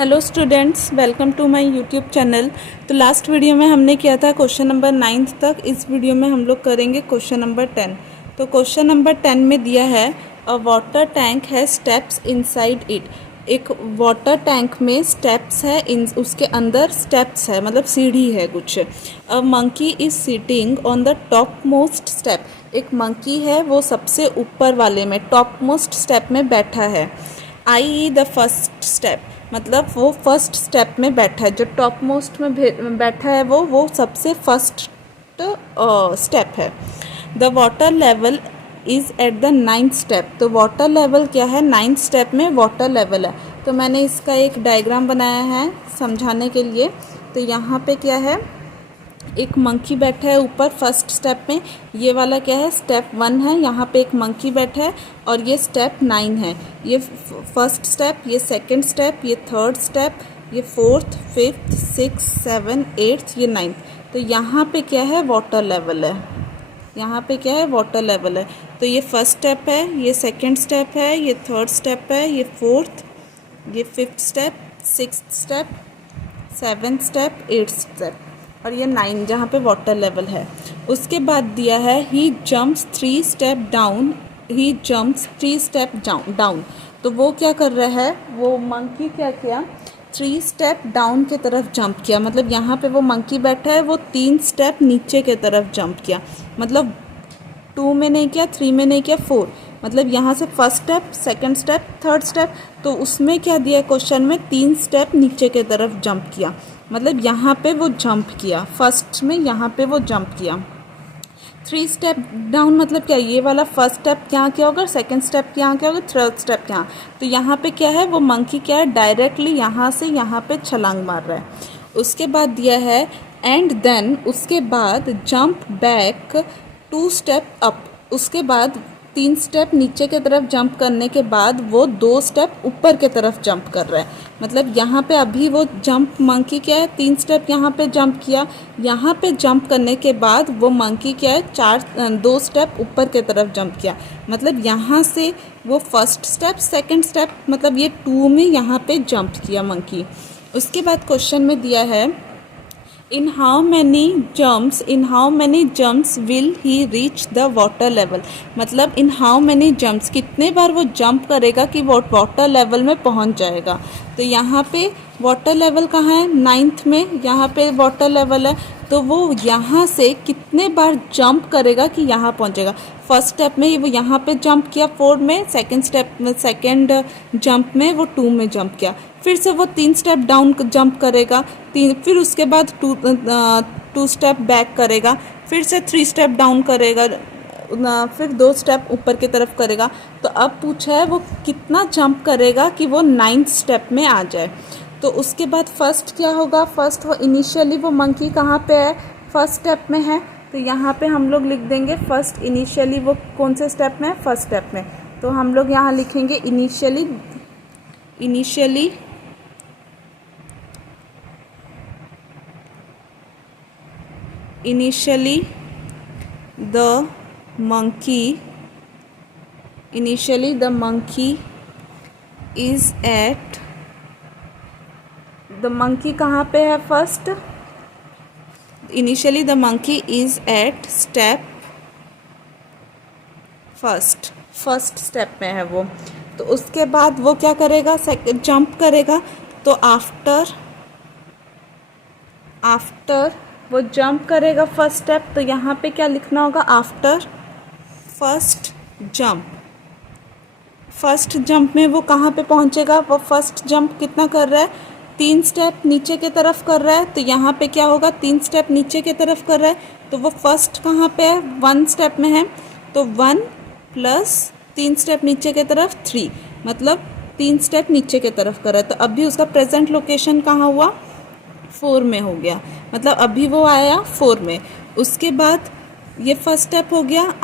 Hello students, welcome to my YouTube channel. तो last video में हमने किया था क्वेश्चन नंबर 9 तक। इस वीडियो में हम लोग करेंगे क्वेश्चन नंबर 10। तो क्वेश्चन नंबर 10 में दिया है अ वाटर टैंक है स्टेप्स इनसाइड इट। एक वाटर टैंक में स्टेप्स है, इन उसके अंदर स्टेप्स है, मतलब सीढ़ी है कुछ। A monkey is sitting on the top most step. एक मंकी है, वो सबसे ऊपर वाले में, टॉप मोस्ट स्टेप में बैठा है। आई द फर्स्ट स्टेप, मतलब वो फर्स्ट स्टेप में बैठा है। जो टॉप मोस्ट में बैठा है वो सबसे फर्स्ट स्टेप है। The water level is at the 9th step. तो वाटर लेवल क्या है, 9th स्टेप में वाटर लेवल है। तो मैंने इसका एक डायग्राम बनाया है समझाने के लिए। तो यहाँ पे क्या है, एक मंकी बैठा है ऊपर फर्स्ट स्टेप में। ये वाला क्या है, स्टेप 1 है। यहाँ पे एक मंकी बैठा है और ये स्टेप 9 है। ये फर्स्ट स्टेप, ये सेकंड स्टेप, ये थर्ड स्टेप, ये फोर्थ, फिफ्थ, 6, 7, 8, ये 9th। तो यहाँ पे क्या है, वाटर लेवल है। यहाँ पे क्या है, वाटर लेवल है। तो ये फर्स्ट स्टेप है, ये सेकंड स्टेप है, ये थर्ड स्टेप है, ये फोर्थ, ये fifth step, 6th step, 7th step, 8th step और ये 9 जहाँ पे वाटर लेवल है। उसके बाद दिया है he jumps 3 step down. He jumps 3 step down. तो वो क्या कर रहा है, वो मंकी क्या किया, 3 स्टेप डाउन की तरफ जंप किया। मतलब यहाँ पे वो मंकी बैठा है, वो 3 स्टेप नीचे की तरफ जंप किया। मतलब 2 में नहीं किया, 3 में नहीं किया, 4। मतलब यहाँ से first step, second step, third step. तो उसमें क्या दिया क्वेश्चन में, 3 स्टेप नीचे की तरफ जंप किया। मतलब यहाँ पे वो जंप किया, फर्स्ट में यहाँ पे वो जंप किया। 3 स्टेप डाउन मतलब क्या, ये वाला फर्स्ट स्टेप यहाँ क्या होगा, सेकंड स्टेप यहाँ क्या होगा, थर्ड स्टेप यहाँ। तो यहाँ पे क्या है, वो मंकी क्या है, डायरेक्टली यहाँ से यहाँ पे छलांग मार रहा है। उसके बाद दिया है एंड देन, उसके बाद जंप बैक 2 स्टेप अप। उसके बाद 3 स्टेप नीचे की तरफ जंप करने के बाद वो 2 स्टेप ऊपर की तरफ जंप कर रहा है। मतलब यहाँ पे अभी वो जंप मंकी क्या है, 3 स्टेप यहाँ पे जंप किया। यहाँ पे जंप करने के बाद वो मंकी क्या है, 2 स्टेप ऊपर की तरफ जंप किया। मतलब यहाँ से वो फर्स्ट स्टेप, सेकंड स्टेप, मतलब ये 2 में यहाँ पे जंप किया मंकी। उसके बाद क्वेश्चन में दिया है in how many jumps will he reach the water level. मतलब इन हाउ मैनी जम्प्स, कितने बार वो जंप करेगा कि वो वाटर लेवल में पहुंच जाएगा। तो यहाँ पे वाटर लेवल कहाँ है, 9th में यहाँ पे वाटर लेवल है। तो वो यहाँ से कितने बार जंप करेगा कि यहाँ पहुँचेगा। फर्स्ट स्टेप में वो यहाँ पे जंप किया 4 में, सेकंड स्टेप में, सेकंड जंप में वो 2 में जंप किया। फिर से वो 3 स्टेप डाउन जंप करेगा, फिर उसके बाद 2 स्टेप बैक करेगा, फिर से 3 स्टेप डाउन करेगा, फिर 2 स्टेप ऊपर की तरफ करेगा। तो अब पूछा है वो कितना जंप करेगा कि वो 9th स्टेप में आ जाए। तो उसके बाद फर्स्ट क्या होगा, फर्स्ट वो इनिशियली वो मंकी कहाँ पे है, फर्स्ट स्टेप में है। तो यहाँ पे हम लोग लिख देंगे फर्स्ट, इनिशियली वो कौन से स्टेप में है, फर्स्ट स्टेप में। तो हम लोग यहाँ लिखेंगे initially the monkey is at, the monkey कहाँ पे है, first. Initially the monkey is at step first step में है वो। तो उसके बाद वो क्या करेगा, सेकंड जंप करेगा। तो आफ्टर वो जंप करेगा फर्स्ट स्टेप। तो यहाँ पे क्या लिखना होगा, आफ्टर फर्स्ट जंप में वो कहाँ पे पहुँचेगा, वो फर्स्ट जंप कितना कर रहा है, 3 स्टेप नीचे की तरफ कर रहा है। तो यहाँ पे क्या होगा, 3 स्टेप नीचे की तरफ कर रहा है। तो वो फर्स्ट कहाँ पे है, 1 स्टेप में है। तो 1 प्लस 3 स्टेप नीचे की तरफ 3, मतलब 3 स्टेप नीचे की तरफ कर रहा है। तो अभी उसका प्रेजेंट लोकेशन कहाँ हुआ, 4 में हो गया। मतलब अभी वो आया 4 में। उसके बाद ये फर्स्ट स्टेप हो गया।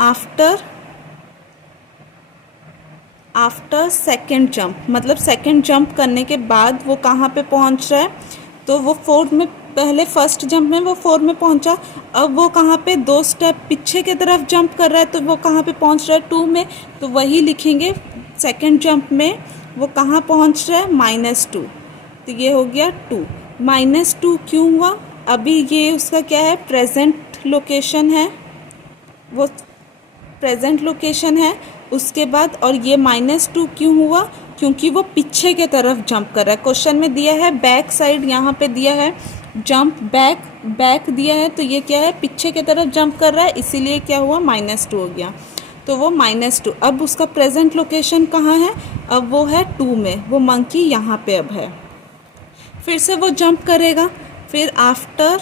आफ्टर सेकेंड जंप, मतलब सेकेंड जंप करने के बाद वो कहाँ पे पहुँच रहा है, तो वो 4 में, पहले फर्स्ट जंप में वो 4 में पहुँचा। अब वो कहाँ पे 2 स्टेप पीछे की तरफ जंप कर रहा है। तो वो कहाँ पे पहुँच रहा है, 2 में। तो वही लिखेंगे सेकेंड जंप में वो कहाँ पहुँच रहा है, -2। तो ये हो गया 2। -2 क्यों हुआ? अभी ये उसका क्या है, प्रेजेंट लोकेशन है, वो प्रेजेंट लोकेशन है। उसके बाद और ये -2 क्यों हुआ? क्योंकि वो पीछे के तरफ जंप कर रहा है। क्वेश्चन में दिया है बैक साइड, यहाँ पे दिया है जंप बैक, बैक दिया है, तो ये क्या है, पीछे के तरफ जंप कर रहा है, इसीलिए क्या हुआ, -2 हो गया। तो वो -2। अब उसका प्रेजेंट लोकेशन कहाँ है? अब वो है 2 में, वो मंकी यहाँ पे अब है। फिर से वो जंप करेगा, फिर आफ्टर,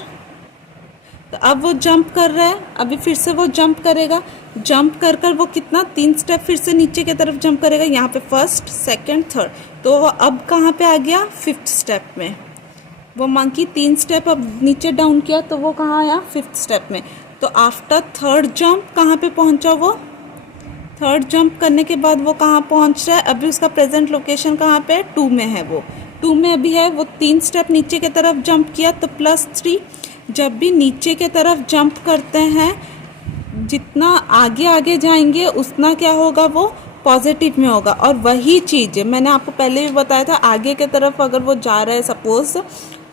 तो अब वो जंप कर रहा है, अभी फिर से वो जंप करेगा, जंप कर कर वो कितना, 3 स्टेप फिर से नीचे की तरफ जंप करेगा, यहाँ पे फर्स्ट, सेकंड, थर्ड। तो वो अब कहाँ पे आ गया, 5th स्टेप में। वो मंकी 3 स्टेप अब नीचे डाउन किया, तो वो कहाँ आया, 5th स्टेप में। तो आफ्टर थर्ड जंप कहाँ पे पहुँचा वो, थर्ड जंप करने के बाद वो कहाँ पहुँच रहा है, अभी उसका प्रेजेंट लोकेशन कहाँ पे, 2 में है, वो 2 में अभी है। वो 3 स्टेप नीचे की तरफ जंप किया, तो +3। जब भी नीचे के तरफ जंप करते हैं, जितना आगे आगे जाएंगे उतना क्या होगा, वो पॉजिटिव में होगा। और वही चीज़ मैंने आपको पहले भी बताया था, आगे के तरफ अगर वो जा रहा है सपोज,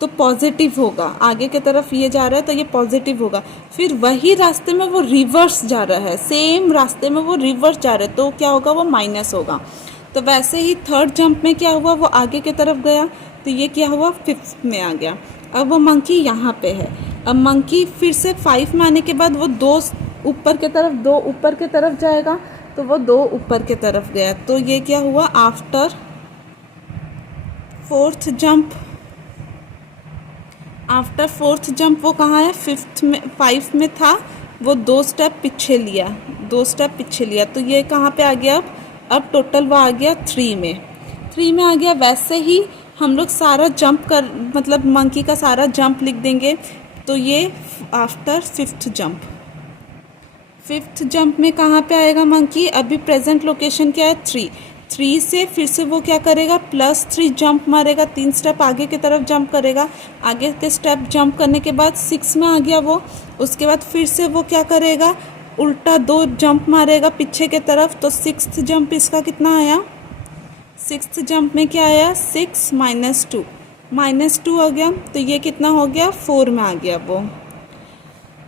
तो पॉजिटिव होगा, आगे के तरफ ये जा रहा है तो ये पॉजिटिव होगा। फिर वही रास्ते में वो रिवर्स जा रहा है, सेम रास्ते में वो रिवर्स जा रहा है, तो क्या होगा, वो माइनस होगा। तो वैसे ही थर्ड जंप में क्या हुआ, वो आगे की तरफ गया, तो ये क्या हुआ, 5th में आ गया। अब वो मंकी यहाँ पे है। अब मंकी फिर से 5 में आने के बाद वो 2 ऊपर की तरफ, 2 ऊपर की तरफ जाएगा, तो वो 2 ऊपर की तरफ गया। तो ये क्या हुआ, after 4th jump, after 4th jump वो कहाँ है, 5 में था, वो 2 स्टेप पीछे लिया, 2 स्टेप पीछे लिया, तो ये कहाँ पे आ गया, अब टोटल वो आ गया 3 में, 3 में आ गया। वैसे ही हम लोग सारा जंप कर, मतलब मंकी का सारा जंप लिख देंगे, तो ये after 5th jump, 5th jump में कहाँ पे आएगा मंकी, अभी प्रेजेंट लोकेशन क्या है, 3 से फिर से वो क्या करेगा, +3 जंप मारेगा, 3 स्टेप आगे की तरफ जंप करेगा। आगे के स्टेप जंप करने के बाद 6 में आ गया वो। उसके बाद फिर से वो क्या करेगा, उल्टा 2 जंप मारेगा पीछे के तरफ, तो 6th जंप इसका कितना आया, 6th जंप में क्या आया, 6 -2 आ गया, तो ये कितना हो गया, 4 में आ गया वो।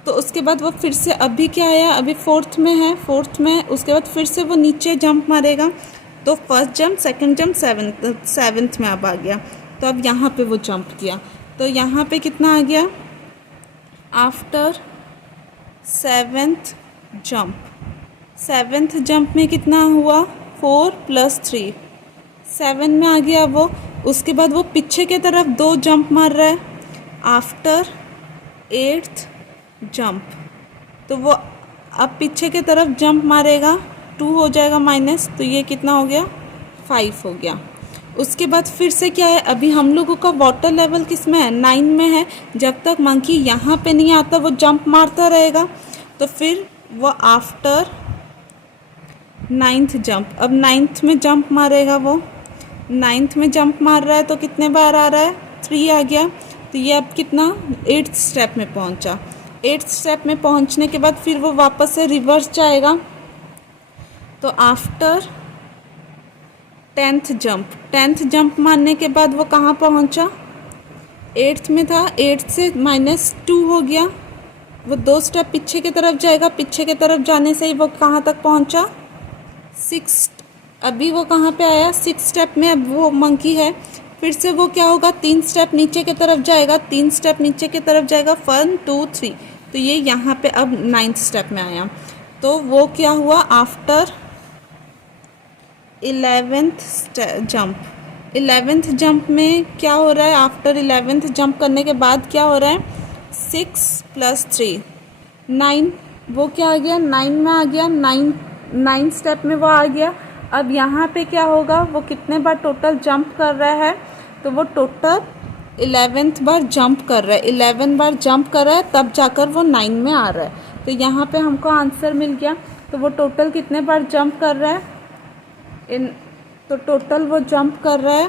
तो उसके बाद वो फिर से अभी क्या आया, अभी 4th में है, 4th में, उसके बाद फिर से वो नीचे जंप मारेगा, तो first jump, second jump, 7th में अब आ गया। तो अब यहाँ पे वो जंप किया, तो यहाँ पे कितना आ गया, after 7th jump, 7th jump में कितना हुआ, 4 + 3, 7 में आ गया वो। उसके बाद वो पीछे के तरफ 2 जंप मार रहा है, आफ्टर 8th जंप, तो वो अब पीछे के तरफ जंप मारेगा, 2 हो जाएगा माइनस, तो ये कितना हो गया, 5 हो गया। उसके बाद फिर से क्या है, अभी हम लोगों का वाटर लेवल किस में है, 9 में है। जब तक मंकी यहाँ पे नहीं आता वो जंप मारता रहेगा, तो फिर वो आफ्टर 9th जंप, अब 9th में जंप मारेगा वो, 9th में जंप मार रहा है, तो कितने बार आ रहा है, 3 आ गया। तो ये अब कितना, 8th स्टेप में पहुँचा। 8th स्टेप में पहुँचने के बाद फिर वो वापस से रिवर्स जाएगा, तो after 10th jump, 10th jump मारने के बाद वो कहाँ पहुँचा, 8th में था, 8th से -2 हो गया, वो 2 स्टेप पीछे की तरफ जाएगा, पीछे की तरफ जाने से ही वो कहाँ तक पहुँचा, 6th। अभी वो कहाँ पे आया, 6th स्टेप में अब वो मंकी है। फिर से वो क्या होगा, 3 स्टेप नीचे की तरफ जाएगा, 3 स्टेप नीचे की तरफ जाएगा, 1 2 3, तो ये यहाँ पे अब 9th स्टेप में आया। तो वो क्या हुआ, after 11th jump, 11th jump में क्या हो रहा है, आफ्टर 11th जंप करने के बाद क्या हो रहा है, 6 + 3 9, वो क्या आ गया, 9 में आ गया, 9 स्टेप में वो आ गया। अब यहाँ पे क्या होगा, वो कितने बार टोटल जंप कर रहा है, तो वो टोटल 11th बार जंप कर रहा है, 11 बार जंप कर रहा है, तब जाकर वो 9 में आ रहा है। तो यहाँ पे हमको आंसर मिल गया। तो वो टोटल कितने बार जंप कर रहा है, तो टोटल वो जंप कर रहा है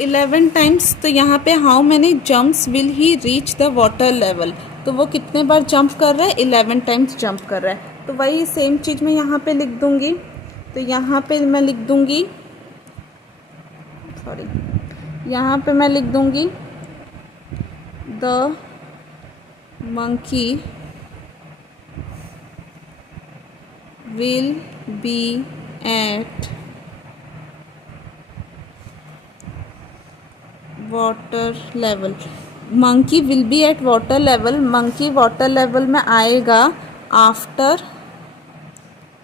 11 टाइम्स। तो यहाँ पे how many jumps will he reach the water level, तो वो कितने बार जंप कर रहा है, 11 टाइम्स जंप कर रहा है। तो वही सेम चीज़ मैं यहाँ पे लिख दूँगी, तो यहाँ पे मैं लिख दूँगी, यहाँ पे मैं लिख दूँगी the monkey will be at water level. Monkey will be at water level, monkey water level में आएगा after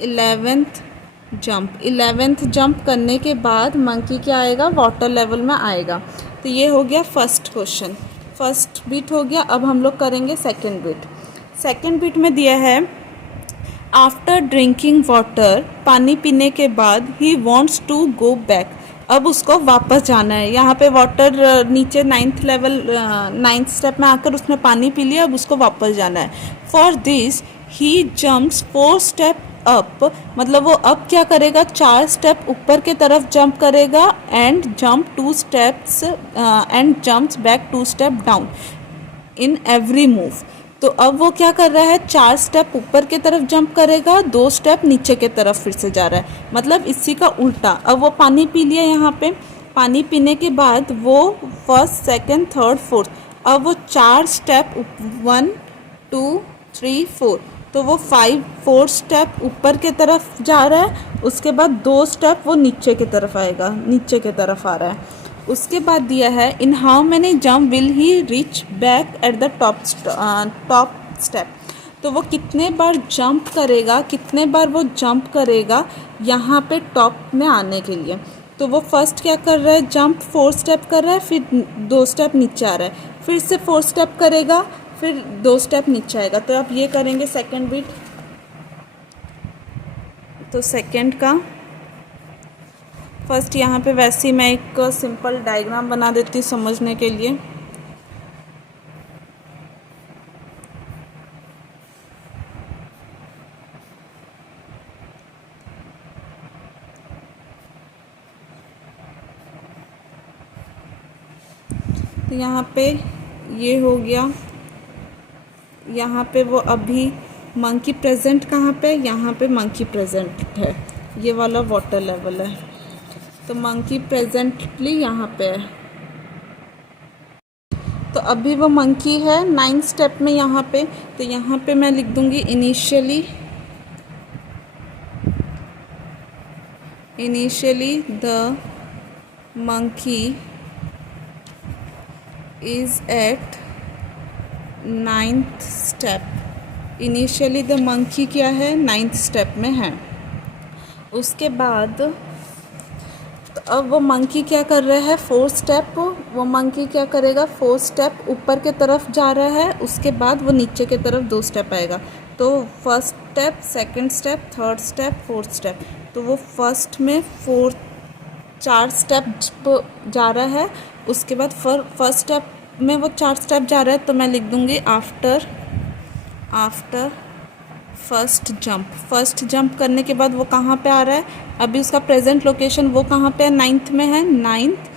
11th jump. 11th jump करने के बाद मंकी क्या आएगा, वाटर लेवल में आएगा। तो ये हो गया फर्स्ट क्वेश्चन, फर्स्ट बिट हो गया। अब हम लोग करेंगे सेकंड बिट। सेकंड बिट में दिया है आफ्टर ड्रिंकिंग वाटर, पानी पीने के बाद ही वॉन्ट्स टू गो बैक, अब उसको वापस जाना है। यहाँ पे वाटर नीचे 9th लेवल 9th स्टेप में आकर उसने पानी पी लिया, अब उसको वापस जाना है। For this he jumps 4 step up, मतलब वो अब क्या करेगा, 4 स्टेप ऊपर के तरफ जंप करेगा and jump 2 steps and jumps back 2 step down in every move. तो अब वो क्या कर रहा है, 4 स्टेप ऊपर के तरफ जंप करेगा, 2 स्टेप नीचे के तरफ फिर से जा रहा है, मतलब इसी का उल्टा। अब वो पानी पी लिया, यहाँ पे पानी पीने के बाद वो फर्स्ट सेकंड थर्ड फोर्थ, अब वो 4 स्टेप 1 2 3 4, तो वो 4 स्टेप ऊपर के तरफ जा रहा है, उसके बाद 2 स्टेप वो नीचे की तरफ आएगा, नीचे की तरफ आ रहा है। उसके बाद दिया है in how many jump will he reach back at the top step, तो वो कितने बार जंप करेगा, कितने बार वो जंप करेगा यहाँ पे टॉप में आने के लिए। तो वो फर्स्ट क्या कर रहा है, जंप 4 स्टेप कर रहा है, फिर 2 स्टेप नीचे आ रहा है, फिर से 4 स्टेप करेगा, फिर 2 स्टेप नीचे आएगा। तो अब ये करेंगे सेकंड बिट। तो सेकंड का फर्स्ट यहाँ पे वैसे ही मैं एक सिंपल डायग्राम बना देती हूँ समझने के लिए। तो यहाँ पे ये हो गया, यहाँ पे वो अभी मंकी प्रेजेंट कहाँ पे, यहाँ पे मंकी प्रेजेंट है, ये वाला वाटर लेवल है, तो मंकी प्रेजेंटली यहाँ पे है। तो अभी वो मंकी है 9th स्टेप में यहाँ पे, तो यहाँ पे मैं लिख दूँगी initially the monkey is at 9th step. Initially the monkey क्या है, 9th स्टेप में है। उसके बाद तो अब वो मंकी क्या कर रहा है, 4 स्टेप, वो मंकी क्या करेगा, 4 स्टेप ऊपर के तरफ जा रहा है, उसके बाद वो नीचे के तरफ 2 स्टेप आएगा। तो first step, second step, third step, fourth step, तो वो फर्स्ट में 4 स्टेप जा रहा है, उसके बाद फर्स्ट स्टेप में वो 4 स्टेप जा रहा है, तो मैं लिख दूँगी आफ्टर फर्स्ट जंप करने के बाद वो कहाँ पे आ रहा है, अभी उसका प्रेजेंट लोकेशन वो कहाँ पे है, 9th में है। 9th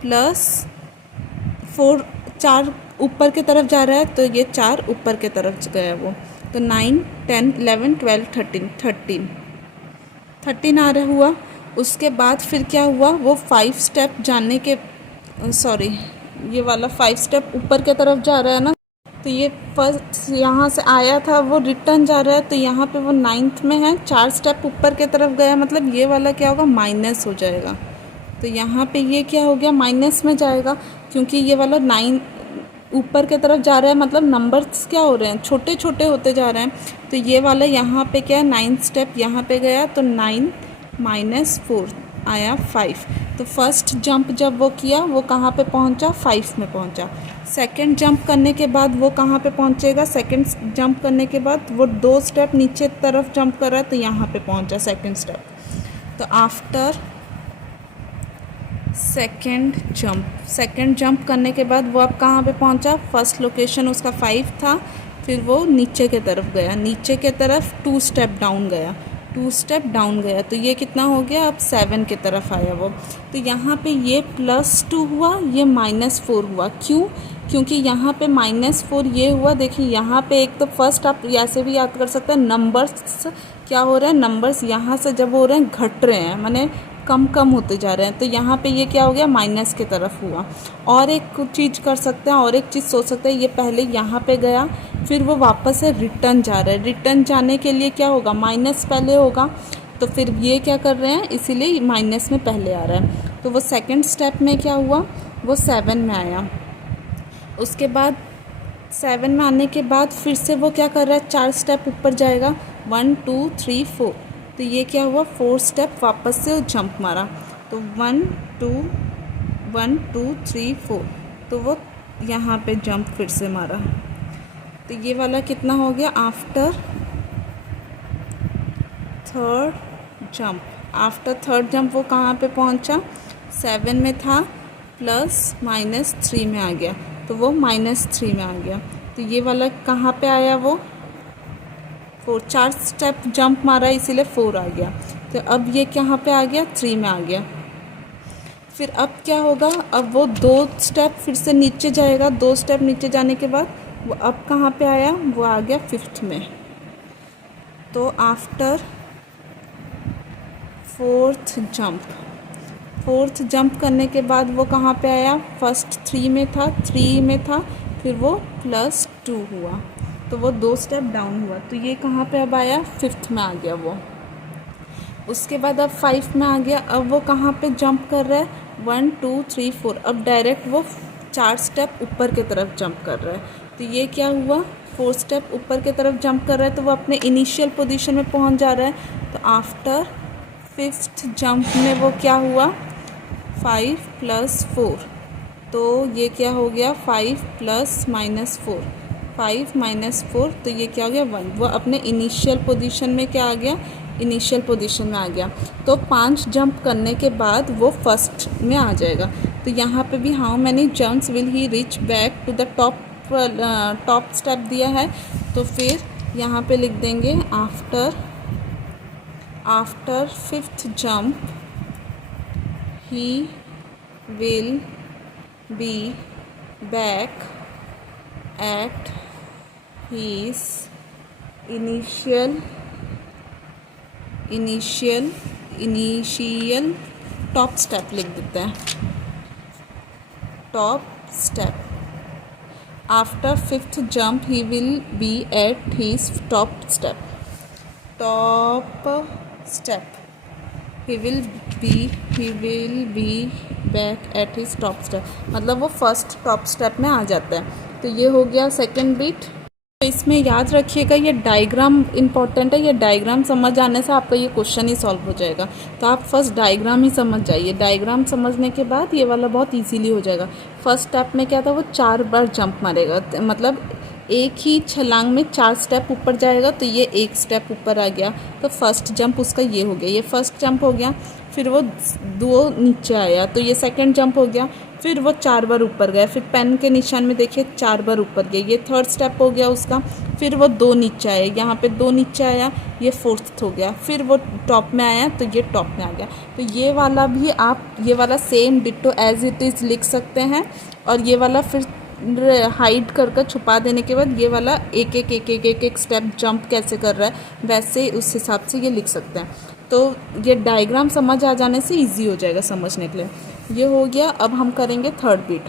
प्लस 4, 4 ऊपर की तरफ जा रहा है, तो ये 4 ऊपर की तरफ गया वो, तो 9 10 11 12 13 आ रहा हुआ। उसके बाद फिर क्या हुआ, वो 5 स्टेप जाने के ये वाला 5 स्टेप ऊपर की तरफ जा रहा है ना, तो ये फर्स्ट यहाँ से आया था, वो रिटर्न जा रहा है, तो यहाँ पे वो 9th में है, 4 स्टेप ऊपर की तरफ गया, मतलब ये वाला क्या होगा, माइनस हो जाएगा। तो यहाँ पे ये क्या हो गया, माइनस में जाएगा, क्योंकि ये वाला 9 ऊपर की तरफ जा रहा है, मतलब नंबर्स क्या हो रहे हैं, छोटे छोटे होते जा रहे हैं। तो ये वाला यहाँ पे क्या है, 9th स्टेप यहाँ पे गया, तो 9 - 4 आया 5। तो फर्स्ट जंप जब वो किया, वो कहाँ पे पहुँचा, 5 में पहुँचा। सेकंड जंप करने के बाद वो कहाँ पे पहुँचेगा, सेकंड जंप करने के बाद वो 2 स्टेप नीचे तरफ जंप कर रहा है, तो यहाँ पे पहुँचा सेकंड स्टेप। तो आफ्टर सेकंड जंप करने के बाद वो अब कहाँ पे पहुँचा, फर्स्ट लोकेशन उसका 5 था, फिर वो नीचे की तरफ गया, नीचे की तरफ 2 स्टेप डाउन गया, 2 स्टेप डाउन गया, तो ये कितना हो गया, अब 7 की तरफ आया वो। तो यहाँ पे ये +2 हुआ, ये -4 हुआ। क्यों, क्योंकि यहाँ पे -4 ये हुआ, देखिए यहाँ पे एक तो फर्स्ट आप ऐसे भी याद कर सकते हैं, नंबर्स क्या हो रहा है, नंबर्स यहाँ से जब हो रहे हैं घट रहे हैं, माने कम कम होते जा रहे हैं, तो यहाँ पे ये क्या हो गया, माइनस की तरफ हुआ। और एक चीज़ कर सकते हैं, और एक चीज़ सोच सकते हैं, ये पहले यहाँ पे गया, फिर वो वापस से रिटर्न जा रहा है। रिटर्न जाने के लिए क्या होगा, माइनस पहले होगा, तो फिर ये क्या कर रहे हैं, इसीलिए माइनस में पहले आ रहा है। तो वो सेकंड स्टेप में क्या हुआ, वो 7 में आया। उसके बाद 7 में आने के बाद फिर से वो क्या कर रहा है, 4 स्टेप ऊपर जाएगा, 1 2 3 4। तो ये क्या हुआ, 4 स्टेप वापस से जंप मारा, तो 1 2 3 4। तो वो यहाँ पे जंप फिर से मारा। तो ये वाला कितना हो गया, after third jump. After third jump वो कहाँ पे पहुँचा, 7 में था, प्लस -3 में आ गया, तो वो -3 में आ गया। तो ये वाला कहाँ पे आया, वो 4, 4 स्टेप जंप मारा इसीलिए 4 आ गया। तो अब ये कहाँ पे आ गया, 3 में आ गया। फिर अब क्या होगा, अब वो 2 स्टेप फिर से नीचे जाएगा, 2 स्टेप नीचे जाने के बाद वो अब कहाँ पे आया, वो आ गया 5th में। तो after 4th jump, 4th jump करने के बाद वो कहाँ पे आया, फर्स्ट 3 में था, 3 में था, फिर वो +2 हुआ, तो वो 2 स्टेप डाउन हुआ। तो ये कहाँ पे अब आया, 5th में आ गया वो। उसके बाद अब 5 में आ गया। अब वो कहाँ पे जंप कर रहा है, 1 2 3 4। अब डायरेक्ट वो 4 स्टेप ऊपर की तरफ जंप कर रहा है। तो ये क्या हुआ, 4 स्टेप ऊपर की तरफ जंप कर रहा है, तो वो अपने इनिशियल पोजीशन में पहुंच जा रहा है। तो आफ्टर 5th जंप में वो क्या हुआ, 5 + 4। तो ये क्या हो गया, 5 + -4, 5 - 4। तो ये क्या हो गया, 1। वो अपने इनिशियल पोजीशन में क्या आ गया, इनिशियल पोजीशन में आ गया। तो 5 जंप करने के बाद वो फर्स्ट में आ जाएगा। तो यहाँ पे भी how many jumps will he reach back to the top step दिया है, तो फिर यहाँ पे लिख देंगे after 5th jump he will be back at his initial top step लिख देते हैं, top step. After 5th jump he will be at his top step, he will be back at his top step, मतलब वो first top step में आ जाता है। तो ये हो गया सेकंड बीट। तो इसमें याद रखिएगा, ये डायग्राम इंपॉर्टेंट है, ये डायग्राम समझ आने से आपका ये क्वेश्चन ही सॉल्व हो जाएगा। तो आप फर्स्ट डायग्राम ही समझ जाइए, डायग्राम समझने के बाद ये वाला बहुत इजीली हो जाएगा। फर्स्ट स्टेप में क्या था, वो 4 बार जंप मारेगा, मतलब एक ही छलांग में 4 स्टेप ऊपर जाएगा, तो ये 1 स्टेप ऊपर आ गया, तो फर्स्ट जंप उसका ये हो गया, ये फर्स्ट जंप हो गया। फिर वो 2 नीचे आया, तो ये सेकंड जंप हो गया। फिर वो 4 बार ऊपर गया, फिर पेन के निशान में देखिए 4 बार ऊपर गया, ये थर्ड स्टेप हो गया उसका। फिर वो 2 नीचे आया, यहाँ पे 2 नीचे आया, ये 4th हो गया। फिर वो टॉप में आया, तो ये टॉप में आ गया। तो ये वाला भी आप ये वाला same ditto as it is लिख सकते हैं, और ये वाला फिर हाइड कर छुपा देने के बाद ये वाला एक स्टेप जंप कैसे कर रहा है वैसे उस हिसाब से ये लिख सकते हैं। तो ये डायग्राम समझ आ जाने से इजी हो जाएगा समझने के लिए। ये हो गया। अब हम करेंगे थर्ड बीट।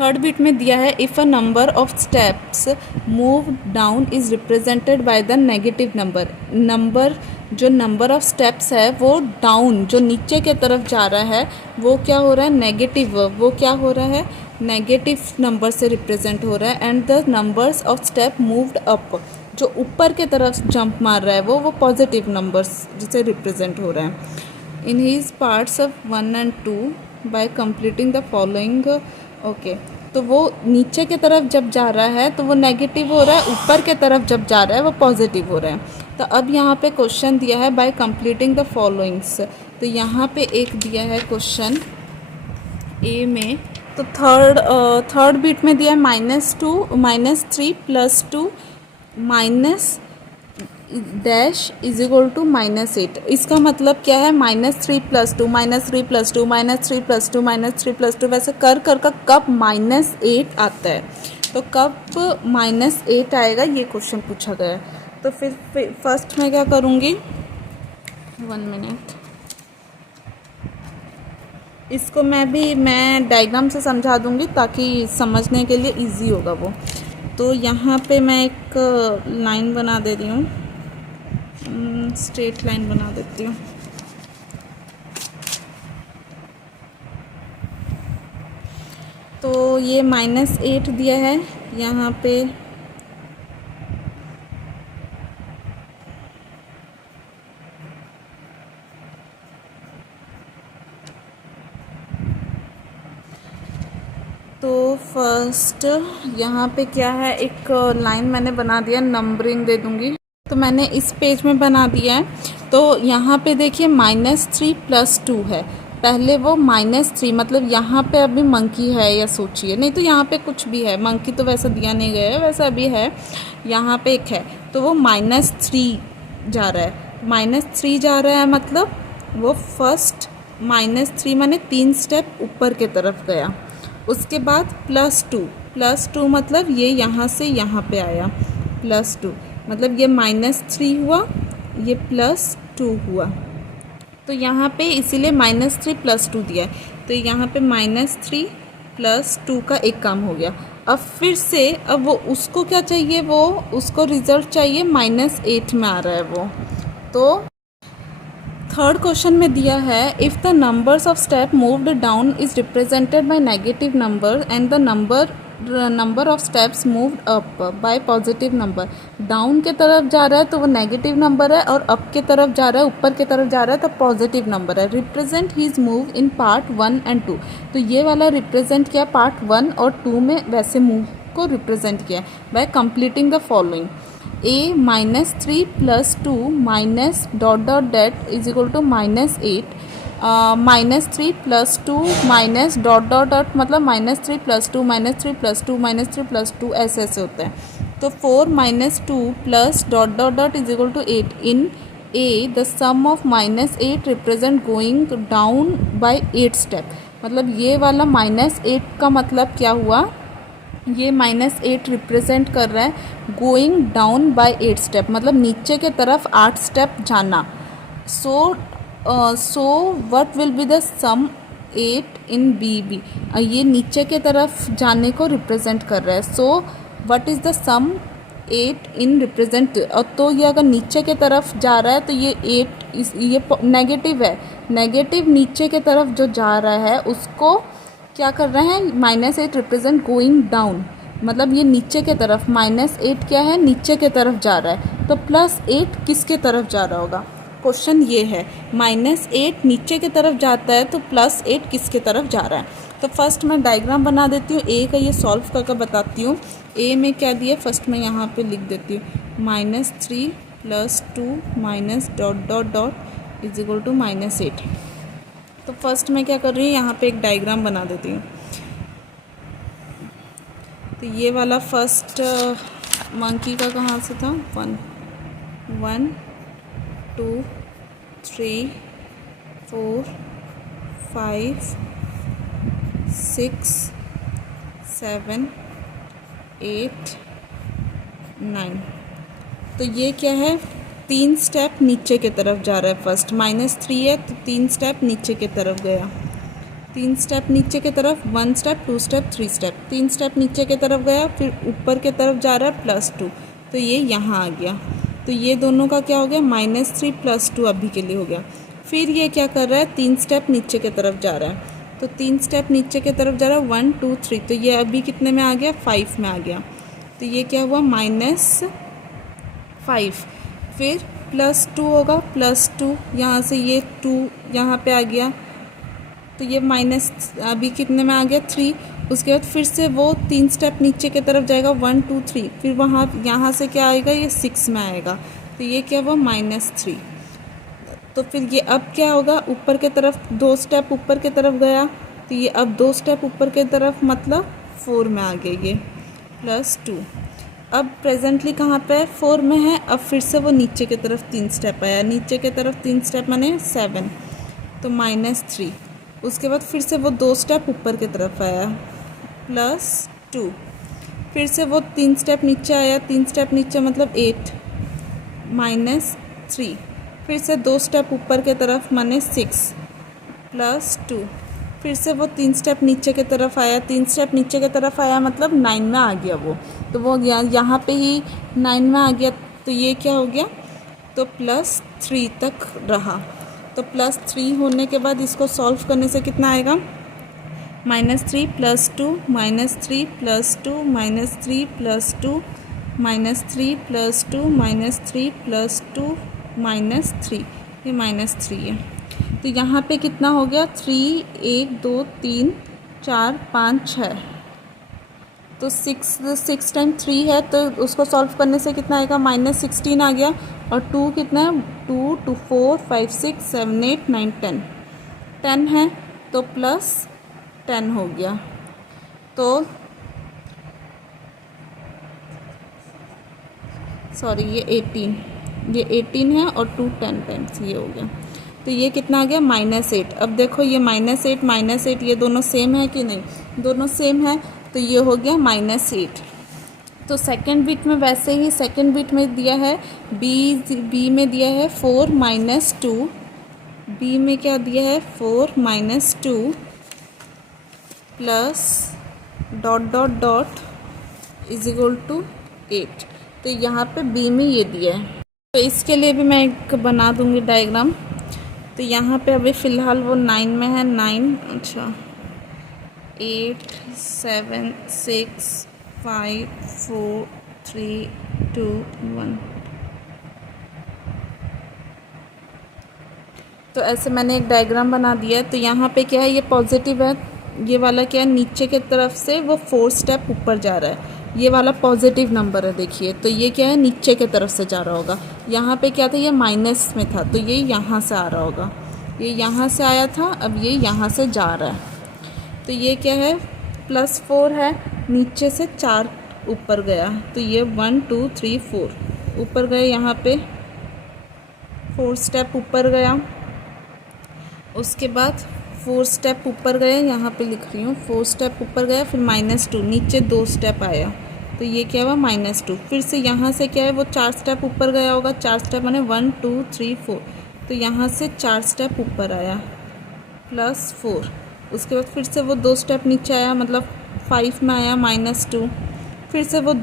थर्ड बीट में दिया है if a number of steps move down is represented by the negative number जो नंबर ऑफ स्टेप्स है वो डाउन जो नीचे के तरफ जा रहा है वो क्या हो रहा है नेगेटिव, वो क्या हो रहा है नेगेटिव नंबर से रिप्रेजेंट हो रहा है। And the numbers of step moved up जो ऊपर के तरफ जंप मार रहा है वो पॉजिटिव नंबर्स जिसे रिप्रेजेंट हो रहा है। In his parts of 1 and 2 by completing the following. Okay, तो वो नीचे के तरफ जब जा रहा है तो वो नेगेटिव हो रहा है, ऊपर के तरफ जब जा रहा है वो पॉजिटिव हो रहा है। तो अब यहाँ पे क्वेश्चन दिया है बाय कंप्लीटिंग द फॉलोइंग्स। तो यहाँ पे एक दिया है क्वेश्चन ए में, तो थर्ड बीट में दिया है -2 -3 +2 minus dash is equal to -8। इसका मतलब क्या है -3 + 2 -3 + 2 -3 + 2 -3 + 2 वैसे कर कब -8 आता है। तो कब -8 आएगा ये क्वेश्चन पूछा गया है। तो फिर फर्स्ट मैं क्या करूँगी, 1 मिनट, इसको मैं डायग्राम से समझा दूँगी ताकि समझने के लिए इजी होगा वो। तो यहाँ पे मैं एक लाइन बना दे रही हूँ, स्ट्रेट लाइन बना देती हूँ। तो ये -8 दिया है यहाँ पे, तो फर्स्ट यहाँ पे क्या है, एक लाइन मैंने बना दिया, नंबरिंग दे दूँगी। तो मैंने इस पेज में बना दिया है। तो यहाँ पे देखिए -3 + 2 है, पहले वो -3 मतलब यहाँ पे अभी मंकी है या सोचिए, नहीं तो यहाँ पे कुछ भी है, मंकी तो वैसा दिया नहीं गया है, वैसा अभी है, यहाँ पे एक है, तो वो -3 जा रहा है, -3 जा रहा है मतलब वो फर्स्ट -3 माने 3 स्टेप ऊपर के तरफ गया। उसके बाद +2 मतलब ये यहाँ से यहाँ पे आया, +2 मतलब ये -3 हुआ, ये +2 हुआ। तो यहाँ पे इसीलिए -3 + 2 दिया है। तो यहाँ पे -3 + 2 का एक काम हो गया। अब फिर से अब वो उसको क्या चाहिए, वो उसको रिजल्ट चाहिए -8 में आ रहा है वो। तो थर्ड क्वेश्चन में दिया है, if the numbers of step moved down is represented by negative number and the number of steps moved up by positive number. Down के तरफ जा रहा है तो वो नेगेटिव नंबर है, और अप के तरफ जा रहा है, ऊपर के तरफ जा रहा है तो पॉजिटिव नंबर है। Represent his move in part 1 and 2। तो ये वाला रिप्रेजेंट किया पार्ट 1 और 2 में, वैसे मूव को रिप्रेजेंट किया by completing the following. a -3 + 2 minus dot dot dot is equal to -8, -3 + 2 minus dot dot dot मतलब -3 + 2 -3 + 2 -3 + 2 ऐसे ऐसे होते हैं। तो 4 - 2 plus dot dot dot is equal to 8। In a the sum of -8 represent going down by 8 step. मतलब ये वाला -8 का मतलब क्या हुआ, ये -8 रिप्रेजेंट कर रहा है गोइंग डाउन बाय 8 स्टेप, मतलब नीचे के तरफ 8 स्टेप जाना। So what will be the sum 8 in BB। ये नीचे के तरफ जाने को रिप्रेजेंट कर रहा है। So what is the sum 8 in represent. और तो ये अगर नीचे के तरफ जा रहा है तो ये 8 ये नेगेटिव है, नेगेटिव नीचे के तरफ जो जा रहा है उसको क्या कर रहे हैं, -8 रिप्रेजेंट गोइंग डाउन, मतलब ये नीचे के तरफ, -8 क्या है, नीचे के तरफ जा रहा है। तो +8 किसके तरफ जा रहा होगा, क्वेश्चन ये है। -8 नीचे के तरफ जाता है तो +8 किसके तरफ जा रहा है। तो फर्स्ट मैं डायग्राम बना देती हूँ, ए का ये सॉल्व करके बताती हूँ। ए में क्या दिया, फर्स्ट मैं यहाँ पे लिख देती हूँ, -3 + 2 minus dot dot dot is equal to -8। तो फर्स्ट मैं क्या कर रही हूँ, यहाँ पे एक डायग्राम बना देती हूँ। तो ये वाला फर्स्ट मंकी का कहाँ से था, 1 2 3 4 5 6 7 8 9। तो ये क्या है, 3 स्टेप नीचे की तरफ जा रहा है। फर्स्ट -3 है तो 3 स्टेप नीचे की तरफ गया, 3 स्टेप नीचे की तरफ, 1 स्टेप 2 स्टेप 3 स्टेप, 3 स्टेप नीचे की तरफ गया, फिर ऊपर की तरफ जा रहा है +2, तो ये यहाँ आ गया। तो ये दोनों का क्या हो गया, -3 + 2 अभी के लिए हो गया। फिर ये क्या कर रहा है, 3 स्टेप नीचे की तरफ जा रहा है, तो 3 स्टेप नीचे की तरफ जा रहा है, 1 2 3, तो ये अभी कितने में आ गया, 5 में आ गया। तो ये क्या हुआ, -5, फिर +2 होगा, +2 यहाँ से ये 2 यहाँ पे आ गया, तो ये माइनस अभी कितने में आ गया, 3। उसके बाद फिर से वो 3 स्टेप नीचे की तरफ जाएगा, 1 2 3, फिर वहाँ यहाँ से क्या आएगा, ये 6 में आएगा, तो ये क्या हुआ, -3। तो फिर ये अब क्या होगा, ऊपर की तरफ 2 स्टेप ऊपर की तरफ गया, तो ये अब 2 स्टेप ऊपर की तरफ मतलब 4 में आ गया, ये +2। अब प्रेजेंटली कहाँ पे है, 4 में है। अब फिर से वो नीचे की तरफ 3 स्टेप आया, नीचे की तरफ 3 स्टेप माने 7, तो -3। उसके बाद फिर से वो 2 स्टेप ऊपर की तरफ आया, +2। फिर से वो 3 स्टेप नीचे आया, 3 स्टेप नीचे मतलब 8, -3, फिर से 2 स्टेप ऊपर के तरफ माने 6 +2, फिर से वो 3 स्टेप नीचे की तरफ आया, 3 स्टेप नीचे की तरफ आया मतलब 9 में आ गया वो, तो वो गया यहाँ पे ही 9 में आ गया, तो ये क्या हो गया, तो +3 तक रहा। तो +3 होने के बाद इसको सॉल्व करने से कितना आएगा, -3 +2 -3 +2 -3 +2 -3 +2 -3 +2 -3, ये -3 है। तो यहाँ पे कितना हो गया, 3 1 2 3 4 5 6, तो 6 टाइम 3 है, तो उसको सॉल्व करने से कितना आएगा, -16 आ गया। और 2 कितना है, 2 2 4 5 6 7 8 9 10 है, तो +10 हो गया। तो सॉरी ये 18 है और 2 10 टाइम्स ये हो गया, तो ये कितना आ गया, -8। अब देखो ये -8 ये दोनों सेम है कि नहीं, दोनों सेम है, तो ये हो गया -8। तो सेकंड बिट में वैसे ही सेकंड बिट में दिया है बी में दिया है 4 - 2, बी में क्या दिया है 4 - 2 प्लस ... = 8, तो यहाँ पे बी में ये दिया है। तो इसके लिए भी मैं एक बना दूँगी डायग्राम। तो यहाँ पे अभी फ़िलहाल वो 9 में है, 9 अच्छा 8 7 6 5 4 3 2 1। तो ऐसे मैंने एक डायग्राम बना दिया है। तो यहाँ पे क्या है, ये पॉजिटिव है, ये वाला क्या है, नीचे की तरफ से वो 4 स्टेप ऊपर जा रहा है, ये वाला पॉजिटिव नंबर है देखिए। तो ये क्या है, नीचे की तरफ से जा रहा होगा। यहाँ पे क्या था, ये माइनस में था, तो ये यहाँ से आ रहा होगा, ये यहाँ से आया था, अब ये यहाँ से जा रहा है। तो ये क्या है, +4 है, नीचे से 4 ऊपर गया, तो ये 1 2 3 4 ऊपर गए, यहाँ पे 4 स्टेप ऊपर गया। उसके बाद 4 स्टेप ऊपर गए, यहाँ पे लिख रही हूँ 4 स्टेप ऊपर गया, फिर -2 नीचे 2 स्टेप आया, तो ये क्या हुआ -2। फिर से यहाँ से क्या है, वो 4 स्टेप ऊपर गया होगा, 4 स्टेप माने 1 2 3 4, तो यहाँ से 4 स्टेप ऊपर आया +4। उसके बाद फिर से वो 2 स्टेप नीचे आया, मतलब 5 में आया -2। फिर से वो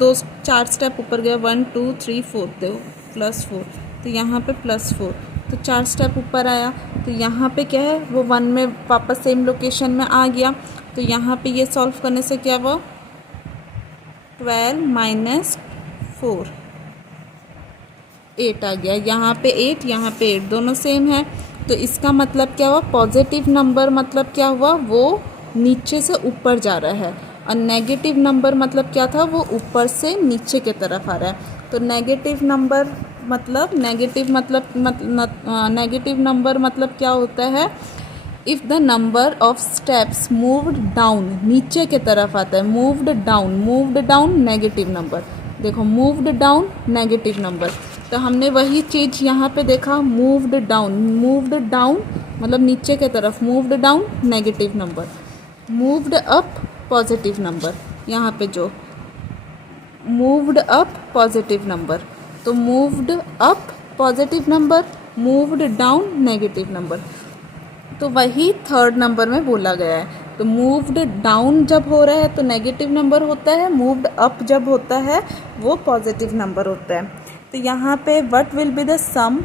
4 स्टेप ऊपर गया, 1 2 3 4 तो +4, तो यहाँ पे +4, तो 4 स्टेप ऊपर आया, तो यहाँ पे क्या है, वो 1 में वापस सेम लोकेशन में आ गया। तो यहाँ पे ये सॉल्व करने से क्या हुआ, 12 - 4 8 आ गया, यहाँ पे 8 यहाँ पे 8 दोनों सेम है। तो इसका मतलब क्या हुआ, पॉजिटिव नंबर मतलब क्या हुआ, वो नीचे से ऊपर जा रहा है, और नेगेटिव नंबर मतलब क्या था, वो ऊपर से नीचे की तरफ आ रहा है। तो नेगेटिव नंबर मतलब क्या होता है, if the number of steps moved down, नीचे की तरफ आता है, मूव्ड डाउन नेगेटिव नंबर। देखो मूव्ड डाउन नेगेटिव नंबर, तो हमने वही चीज़ यहाँ पे देखा, मूव्ड डाउन मतलब नीचे की तरफ, moved down negative number, moved up positive number, यहाँ पे जो मूव्ड अप पॉजिटिव नंबर, तो moved up positive number, moved down negative number, तो वही थर्ड नंबर में बोला गया है। तो मूव्ड डाउन जब हो रहा है तो नेगेटिव नंबर होता है, मूव्ड अप जब होता है वो पॉजिटिव नंबर होता है। तो यहाँ पे what will be the sum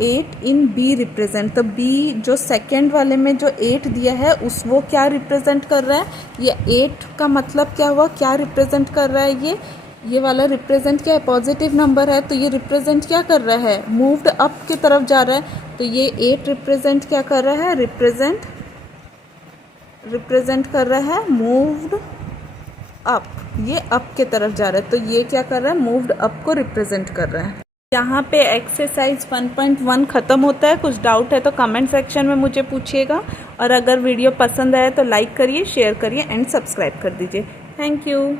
8 in B represent, तो बी जो सेकेंड वाले में जो 8 दिया है वो क्या रिप्रेजेंट कर रहा है, ये 8 का मतलब क्या हुआ, क्या रिप्रेजेंट कर रहा है, ये वाला रिप्रेजेंट क्या है, पॉजिटिव नंबर है, तो ये रिप्रेजेंट क्या कर रहा है, मूव्ड अप की तरफ जा रहा है। तो ये 8 रिप्रेजेंट क्या कर रहा है, रिप्रेजेंट कर रहा है मूव्ड अप, ये अप की तरफ जा रहा है, तो ये क्या कर रहा है, मूव्ड अप को रिप्रेजेंट कर रहा है। यहाँ पे एक्सरसाइज 1.1 ख़त्म होता है। कुछ डाउट है तो कमेंट सेक्शन में मुझे पूछिएगा, और अगर वीडियो पसंद आए तो लाइक करिए, शेयर करिए एंड सब्सक्राइब कर दीजिए। Thank you.